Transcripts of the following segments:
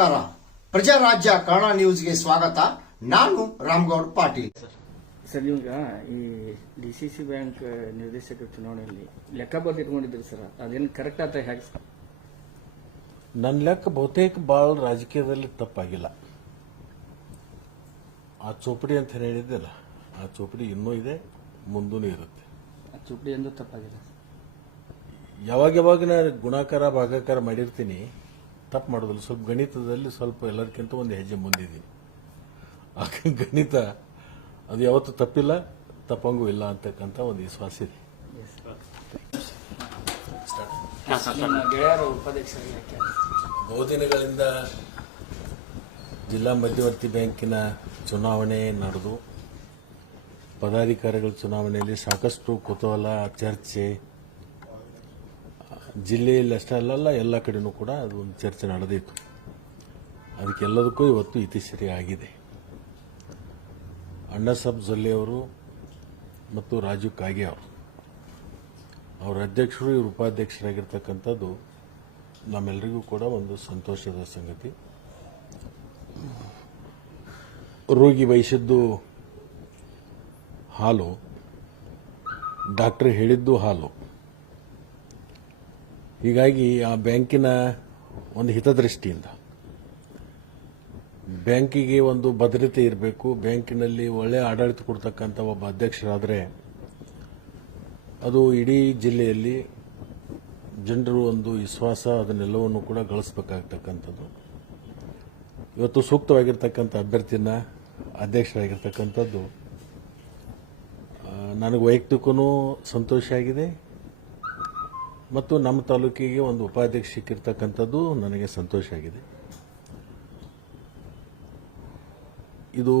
ನಮಸ್ಕಾರ. ಪ್ರಜಾರಾಜ್ಯ ಕನ್ನಡ ನ್ಯೂಸ್ಗೆ ಸ್ವಾಗತ. ನಾನು ರಾಮಗೌಡ ಪಾಟೀಲ್. ಸರ್, ನೀವೀಗ ಈ ಡಿಸಿಸಿ ಬ್ಯಾಂಕ್ ನಿರ್ದೇಶಕರ ಚುನಾವಣೆಯಲ್ಲಿ ಲೆಕ್ಕ ಬರ್ದಿಟ್ಕೊಂಡಿದ್ರಿ ಸರ್, ಅದೇನು ಕರೆಕ್ಟ್ ಆತ ಹೇಗೆ ಸರ್? ನನ್ನ ಲೆಕ್ಕ ಬಹುತೇಕ ಭಾಳ ರಾಜಕೀಯದಲ್ಲಿ ತಪ್ಪಾಗಿಲ್ಲ. ಆ ಚೋಪಡಿ ಅಂತ ಹೇಳಿದ್ದೆಲ್ಲ, ಆ ಚೋಪಡಿ ಇನ್ನೂ ಇದೆ, ಮುಂದೂ ಇರುತ್ತೆ. ಆ ಚುಪ್ಪಡಿ ಎಂದು ತಪ್ಪಾಗಿದೆ. ಯಾವಾಗ ನಾನು ಗುಣಾಕಾರ ಭಾಗಾಕಾರ ಮಾಡಿರ್ತೀನಿ, ತಪ್ಪು ಮಾಡೋದಿಲ್ಲ. ಸ್ವಲ್ಪ ಗಣಿತದಲ್ಲಿ ಸ್ವಲ್ಪ ಎಲ್ಲದಕ್ಕಿಂತ ಒಂದು ಹೆಜ್ಜೆ ಮುಂದಿದ್ದೀನಿ. ಆ ಗಣಿತ ಅದು ಯಾವತ್ತೂ ತಪ್ಪಿಲ್ಲ, ತಪ್ಪಂಗೂ ಇಲ್ಲ ಅಂತಕ್ಕಂಥ ಒಂದು ವಿಶ್ವಾಸ ಇದೆ. ನಿಮ್ಮ ಗೆಳೆಯರು ಉಪಾಧ್ಯಕ್ಷರಾಗಿ ಯಾಕೆ? ಬಹುದಿನಗಳಿಂದ ಜಿಲ್ಲಾ ಮಧ್ಯವರ್ತಿ ಬ್ಯಾಂಕಿನ ಚುನಾವಣೆ ನಡೆದು ಪದಾಧಿಕಾರಿಗಳ ಚುನಾವಣೆಯಲ್ಲಿ ಸಾಕಷ್ಟು ಕುತೂಹಲ, ಚರ್ಚೆ ಜಿಲ್ಲೆಯಲ್ಲಿ ಅಷ್ಟೇ ಅಲ್ಲಲ್ಲ, ಎಲ್ಲ ಕಡೆನೂ ಕೂಡ ಅದು ಒಂದು ಚರ್ಚೆ ನಡೆದಿತ್ತು. ಅದಕ್ಕೆಲ್ಲದಕ್ಕೂ ಇವತ್ತು ಇತಿಶ್ರೀ ಆಗಿದೆ. ಅಣ್ಣಾಸಾಬ್ ಜೊಲ್ಲೆ ಅವರು ಮತ್ತು ರಾಜು ಕಾಗೆ ಅವರು, ಅವರ ಅಧ್ಯಕ್ಷರು, ಇವರು ಉಪಾಧ್ಯಕ್ಷರಾಗಿರ್ತಕ್ಕಂಥದ್ದು ನಮ್ಮೆಲ್ಲರಿಗೂ ಕೂಡ ಒಂದು ಸಂತೋಷದ ಸಂಗತಿ. ರೋಗಿ ಬಯಸಿದ್ದು ಹಾಲು, ಡಾಕ್ಟರ್ ಹೇಳಿದ್ದು ಹಾಲು. ಹೀಗಾಗಿ ಆ ಬ್ಯಾಂಕಿನ ಒಂದು ಹಿತದೃಷ್ಟಿಯಿಂದ ಬ್ಯಾಂಕಿಗೆ ಒಂದು ಭದ್ರತೆ ಇರಬೇಕು. ಬ್ಯಾಂಕಿನಲ್ಲಿ ಒಳ್ಳೆಯ ಆಡಳಿತ ಕೊಡ್ತಕ್ಕಂಥ ಒಬ್ಬ ಅಧ್ಯಕ್ಷರಾದರೆ ಅದು ಇಡೀ ಜಿಲ್ಲೆಯಲ್ಲಿ ಜನರು ಒಂದು ವಿಶ್ವಾಸ, ಅದನ್ನೆಲ್ಲವನ್ನು ಕೂಡ ಗಳಿಸಬೇಕಾಗ್ತಕ್ಕಂಥದ್ದು. ಇವತ್ತು ಸೂಕ್ತವಾಗಿರ್ತಕ್ಕಂಥ ಅಭ್ಯರ್ಥಿನ ಅಧ್ಯಕ್ಷರಾಗಿರ್ತಕ್ಕಂಥದ್ದು ನನಗೆ ವೈಯಕ್ತಿಕನೂ ಸಂತೋಷ ಆಗಿದೆ ಮತ್ತು ನಮ್ಮ ತಾಲೂಕಿಗೆ ಒಂದು ಉಪಾಧ್ಯಕ್ಷ ಸಿಕ್ಕಿರ್ತಕ್ಕಂಥದ್ದು ನನಗೆ ಸಂತೋಷ ಆಗಿದೆ. ಇದು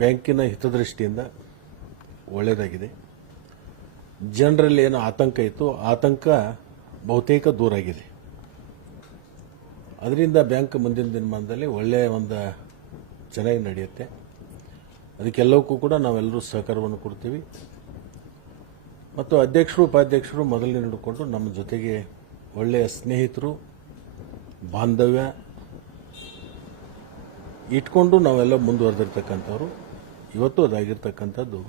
ಬ್ಯಾಂಕಿನ ಹಿತದೃಷ್ಟಿಯಿಂದ ಒಳ್ಳೆಯದಾಗಿದೆ. ಜನರಲ್ಲಿ ಏನು ಆತಂಕ ಇತ್ತು, ಆತಂಕ ಬಹುತೇಕ ದೂರ ಆಗಿದೆ. ಅದರಿಂದ ಬ್ಯಾಂಕ್ ಮುಂದಿನ ದಿನಮಾನದಲ್ಲಿ ಒಳ್ಳೆಯ ಒಂದು ಚೆನ್ನಾಗಿ ನಡೆಯುತ್ತೆ. ಅದಕ್ಕೆಲ್ಲವಕ್ಕೂ ಕೂಡ ನಾವೆಲ್ಲರೂ ಸಹಕಾರವನ್ನು ಕೊಡ್ತೀವಿ ಮತ್ತು ಅಧ್ಯಕ್ಷರು, ಉಪಾಧ್ಯಕ್ಷರು ಮೊದಲನೇ ಹಿಡಿದುಕೊಂಡು ನಮ್ಮ ಜೊತೆಗೆ ಒಳ್ಳೆಯ ಸ್ನೇಹಿತರು, ಬಾಂಧವ್ಯ ಇಟ್ಕೊಂಡು ನಾವೆಲ್ಲ ಮುಂದುವರೆದಿರ್ತಕ್ಕಂಥವ್ರು. ಇವತ್ತು ಅದಾಗಿರ್ತಕ್ಕಂಥದ್ದು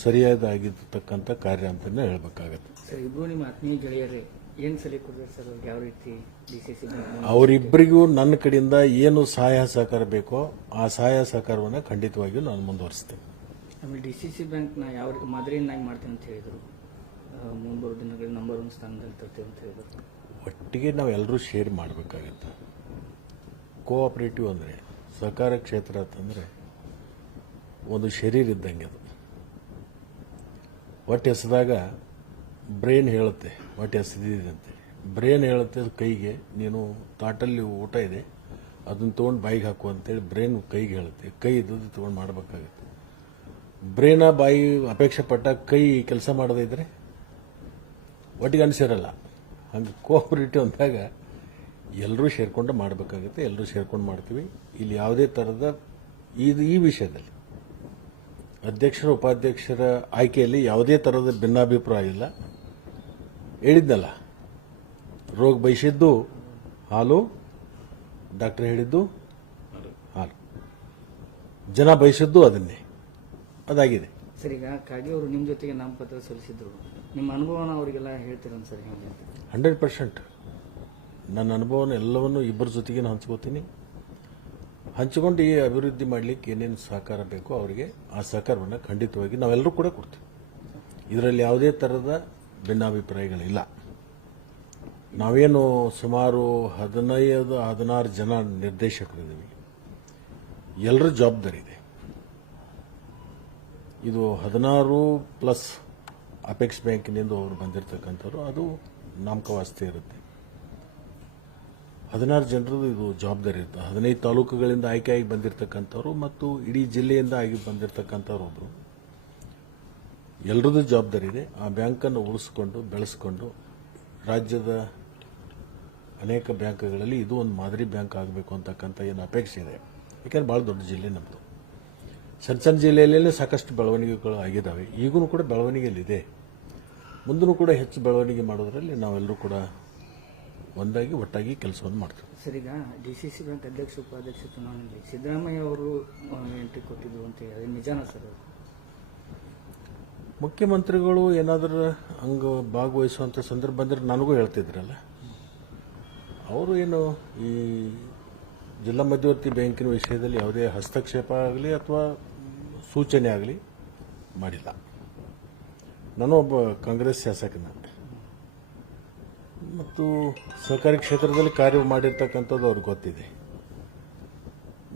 ಸರಿಯಾದಾಗಿರ್ತಕ್ಕಂಥ ಕಾರ್ಯ ಅಂತಲೇ ಹೇಳಬೇಕಾಗತ್ತೆ. ಸರ್, ಇಬ್ಬರು ನಿಮ್ಮ ಆತ್ಮೀಯ ಗೆಳೆಯರೇ, ಏನು ಸಲಹೆ ಕೊಡ್ತಾರೆ ಸರ್? ಅವ್ರಿಗೆ ಯಾವ ರೀತಿ ಡಿಸಿಸಿ ಬ್ಯಾಂಕ್ ಅವರಿಬ್ಬರಿಗೂ ನನ್ನ ಕಡೆಯಿಂದ ಏನು ಸಹಾಯ ಸಹಕಾರ ಬೇಕೋ ಆ ಸಹಾಯ ಸಹಕಾರವನ್ನು ಖಂಡಿತವಾಗಿಯೂ ನಾನು ಮುಂದುವರಿಸ್ತೇನೆ. ಆಮೇಲೆ ಡಿಸಿಸಿ ಬ್ಯಾಂಕ್ನ ಯಾವ ಮಾದರಿಯನ್ನಾಗಿ ಮಾಡ್ತೀನಿ ಅಂತ ಹೇಳಿದರು. ಮುಂಬರುವ ದಿನಗಳಲ್ಲಿ ನಂಬರ್ 1 ಸ್ಥಾನದಲ್ಲಿ ತರ್ತೀವಿ ಅಂತ ಹೇಳಿದರು. ಒಟ್ಟಿಗೆ ನಾವೆಲ್ಲರೂ ಶೇರ್ ಮಾಡಬೇಕಾಗತ್ತೆ. ಕೋಆಪರೇಟಿವ್ ಅಂದರೆ ಸಹಕಾರ ಕ್ಷೇತ್ರ ಅಂತಂದರೆ ಒಂದು ಶರೀರ ಇದ್ದಂಗೆ. ಅದು ಹೊಟ್ಟೆ ಎಸೆದಾಗ ಬ್ರೈನ್ ಹೇಳುತ್ತೆ ಹೊಟ್ಟೆ ಎಸೆದಿದೆ. ಬ್ರೈನ್ ಹೇಳುತ್ತೆ ಕೈಗೆ, ನೀನು ತಾಟಲ್ಲಿ ಊಟ ಇದೆ ಅದನ್ನು ತೊಗೊಂಡು ಬಾಯಿಗೆ ಹಾಕು ಅಂತೇಳಿ ಬ್ರೈನ್ ಕೈಗೆ ಹೇಳುತ್ತೆ. ಕೈ ಇದ್ದದ್ದು ತೊಗೊಂಡು ಮಾಡಬೇಕಾಗತ್ತೆ. ಬ್ರೈನ ಬಾಯಿ ಅಪೇಕ್ಷೆ ಪಟ್ಟ ಕೈ ಕೆಲಸ ಮಾಡದಿದ್ರೆ ಒಟ್ಟಿಗೆ ಅನಿಸಿರಲ್ಲ. ಹಂಗೆ ಕೋಆಪರೇಟಿವ್ ಅಂದಾಗ ಎಲ್ಲರೂ ಸೇರ್ಕೊಂಡು ಮಾಡಬೇಕಾಗುತ್ತೆ. ಎಲ್ಲರೂ ಸೇರ್ಕೊಂಡು ಮಾಡ್ತೀವಿ. ಇಲ್ಲಿ ಯಾವುದೇ ಥರದ ಈ ವಿಷಯದಲ್ಲಿ ಅಧ್ಯಕ್ಷರ, ಉಪಾಧ್ಯಕ್ಷರ ಆಯ್ಕೆಯಲ್ಲಿ ಯಾವುದೇ ಥರದ ಭಿನ್ನಾಭಿಪ್ರಾಯ ಇಲ್ಲ. ಹೇಳಿದ್ನಲ್ಲ, ರೋಗ ಬಯಸಿದ್ದು ಹಾಲು, ಡಾಕ್ಟರ್ ಹೇಳಿದ್ದು ಹಾಲು, ಜನ ಬಯಸಿದ್ದು ಅದನ್ನೇ. ಅದಾಗಿದೆ. ಸರ್, ಈಗ ಕಾಗೆ ಅವರು ನಿಮ್ಮ ಜೊತೆಗೆ ನಾಮಪತ್ರ ಸಲ್ಲಿಸಿದ್ರು. ನಿಮ್ಮ ಅನುಭವನ ಅವರಿಗೆಲ್ಲ ಹೇಳ್ತೀರ ಸರ್? ಹೇಗೆ? 100% ನನ್ನ ಅನುಭವನ ಎಲ್ಲವನ್ನು ಇಬ್ಬರ ಜೊತೆಗೆ ಹಂಚ್ಕೋತೀನಿ. ಹಂಚಿಕೊಂಡು ಈ ಅಭಿವೃದ್ಧಿ ಮಾಡಲಿಕ್ಕೆ ಏನೇನು ಸಹಕಾರ ಬೇಕೋ ಅವರಿಗೆ ಆ ಸಹಕಾರವನ್ನು ಖಂಡಿತವಾಗಿ ನಾವೆಲ್ಲರೂ ಕೂಡ ಕೊಡ್ತೀವಿ. ಇದರಲ್ಲಿ ಯಾವುದೇ ಥರದ ಭಿನ್ನಾಭಿಪ್ರಾಯಗಳಿಲ್ಲ. ನಾವೇನು ಸುಮಾರು 15-16 ಜನ ನಿರ್ದೇಶಕರಿದ್ದೀವಿ. ಎಲ್ಲರ ಜವಾಬ್ದಾರಿ ಇದೆ. ಇದು 16+ ಅಪೆಕ್ಸ್ ಬ್ಯಾಂಕಿನಿಂದ ಅವರು ಬಂದಿರತಕ್ಕಂಥವ್ರು. ಅದು ನಾಮಕವಾಸ್ತೆ ಇರುತ್ತೆ. 16 ಜನರದು ಇದು ಜವಾಬ್ದಾರಿ ಇರುತ್ತೆ. 15 ತಾಲೂಕುಗಳಿಂದ ಆಯ್ಕೆಯಾಗಿ ಬಂದಿರತಕ್ಕಂಥವ್ರು ಮತ್ತು ಇಡೀ ಜಿಲ್ಲೆಯಿಂದ ಆಗಿ ಬಂದಿರತಕ್ಕಂಥವ್ರು ಒಬ್ಬರು. ಎಲ್ಲರದ್ದು ಜವಾಬ್ದಾರಿ ಇದೆ. ಆ ಬ್ಯಾಂಕನ್ನು ಉಳಿಸ್ಕೊಂಡು ಬೆಳೆಸ್ಕೊಂಡು ರಾಜ್ಯದ ಅನೇಕ ಬ್ಯಾಂಕ್ಗಳಲ್ಲಿ ಇದು ಒಂದು ಮಾದರಿ ಬ್ಯಾಂಕ್ ಆಗಬೇಕು ಅಂತಕ್ಕಂಥ ಏನು ಅಪೇಕ್ಷೆ ಇದೆ. ಯಾಕೆಂದ್ರೆ ಭಾಳ ದೊಡ್ಡ ಜಿಲ್ಲೆ ನಮ್ಮದು. ಸಣ್ಣ ಜಿಲ್ಲೆಯಲ್ಲೇ ಸಾಕಷ್ಟು ಬೆಳವಣಿಗೆಗಳು ಆಗಿದ್ದಾವೆ. ಈಗೂ ಕೂಡ ಬೆಳವಣಿಗೆಯಲ್ಲಿದೆ. ಮುಂದೂ ಕೂಡ ಹೆಚ್ಚು ಬೆಳವಣಿಗೆ ಮಾಡೋದರಲ್ಲಿ ನಾವೆಲ್ಲರೂ ಕೂಡ ಒಂದಾಗಿ ಒಟ್ಟಾಗಿ ಕೆಲಸವನ್ನು ಮಾಡ್ತೇವೆ. ಸರ್, ಈಗ ಡಿಸಿಸಿ ಬ್ಯಾಂಕ್ ಅಧ್ಯಕ್ಷ ಉಪಾಧ್ಯಕ್ಷ ಚುನಾವಣೆಯಲ್ಲಿ ಸಿದ್ದರಾಮಯ್ಯ ಅವರು ಎಂಟ್ರಿ ಕೊಟ್ಟಿದ್ರು ಅಂತ ಹೇಳಿ ಅದು ನಿಜಾನ ಸರ್? ಅದು ಮುಖ್ಯಮಂತ್ರಿಗಳು ಏನಾದರೂ ಹಂಗೆ ಭಾಗವಹಿಸುವಂಥ ಸಂದರ್ಭ ಬಂದರೆ ನನಗೂ ಹೇಳ್ತಿದ್ರಲ್ಲ, ಅವರು ಏನು ಈ ಜಿಲ್ಲಾ ಮಧ್ಯವರ್ತಿ ಬ್ಯಾಂಕಿನ ವಿಷಯದಲ್ಲಿ ಯಾವುದೇ ಹಸ್ತಕ್ಷೇಪ ಆಗಲಿ ಅಥವಾ ಸೂಚನೆ ಆಗಲಿ ಮಾಡಿಲ್ಲ. ನಾನು ಒಬ್ಬ ಕಾಂಗ್ರೆಸ್ ಶಾಸಕನ ಮತ್ತು ಸಹಕಾರಿ ಕ್ಷೇತ್ರದಲ್ಲಿ ಕಾರ್ಯ ಮಾಡಿರ್ತಕ್ಕಂಥದ್ದು ಅವ್ರಿಗೆ ಗೊತ್ತಿದೆ.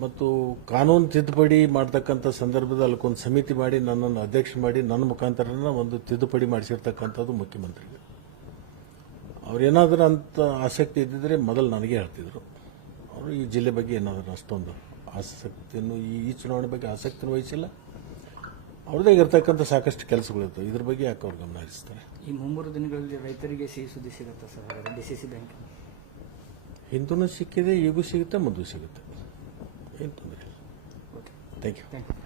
ಮತ್ತು ಕಾನೂನು ತಿದ್ದುಪಡಿ ಮಾಡ್ತಕ್ಕಂಥ ಸಂದರ್ಭದಲ್ಲಿ ಅದಕ್ಕೊಂದು ಸಮಿತಿ ಮಾಡಿ ನನ್ನನ್ನು ಅಧ್ಯಕ್ಷ ಮಾಡಿ ನನ್ನ ಮುಖಾಂತರನ ಒಂದು ತಿದ್ದುಪಡಿ ಮಾಡಿಸಿರ್ತಕ್ಕಂಥದ್ದು ಮುಖ್ಯಮಂತ್ರಿಗಳು. ಅವ್ರೇನಾದರೂ ಅಂತ ಆಸಕ್ತಿ ಇದ್ದಿದ್ರೆ ಮೊದಲು ನನಗೆ ಹೇಳ್ತಿದ್ರು. ಅವರು ಈ ಜಿಲ್ಲೆ ಬಗ್ಗೆ ಏನಾದರೂ ಅಷ್ಟೊಂದು ಆಸಕ್ತಿಯನ್ನು ಈ ಚುನಾವಣೆ ಬಗ್ಗೆ ಆಸಕ್ತಿಯನ್ನು ವಹಿಸಿಲ್ಲ. ಅವ್ರದ್ದೇ ಇರತಕ್ಕಂಥ ಸಾಕಷ್ಟು ಕೆಲಸಗಳಿರ್ತವೆ, ಇದ್ರ ಬಗ್ಗೆ ಯಾಕೆ ಅವ್ರು ಗಮನ ಹರಿಸ್ತಾರೆ? ಈ 3 ದಿನಗಳಲ್ಲಿ ರೈತರಿಗೆ ಸಿಹಿ ಸುದ್ದಿ ಸಿಗುತ್ತಾ ಸರ್ ಡಿಸಿಸಿ ಬ್ಯಾಂಕ್? ಹಿಂದೂ ಸಿಕ್ಕಿದೆ, ಈಗೂ ಸಿಗುತ್ತೆ, ಮುಂದೂ ಸಿಗುತ್ತೆ, ಏನು ತೊಂದರೆ ಇಲ್ಲ. Okay, thank you. Thank you.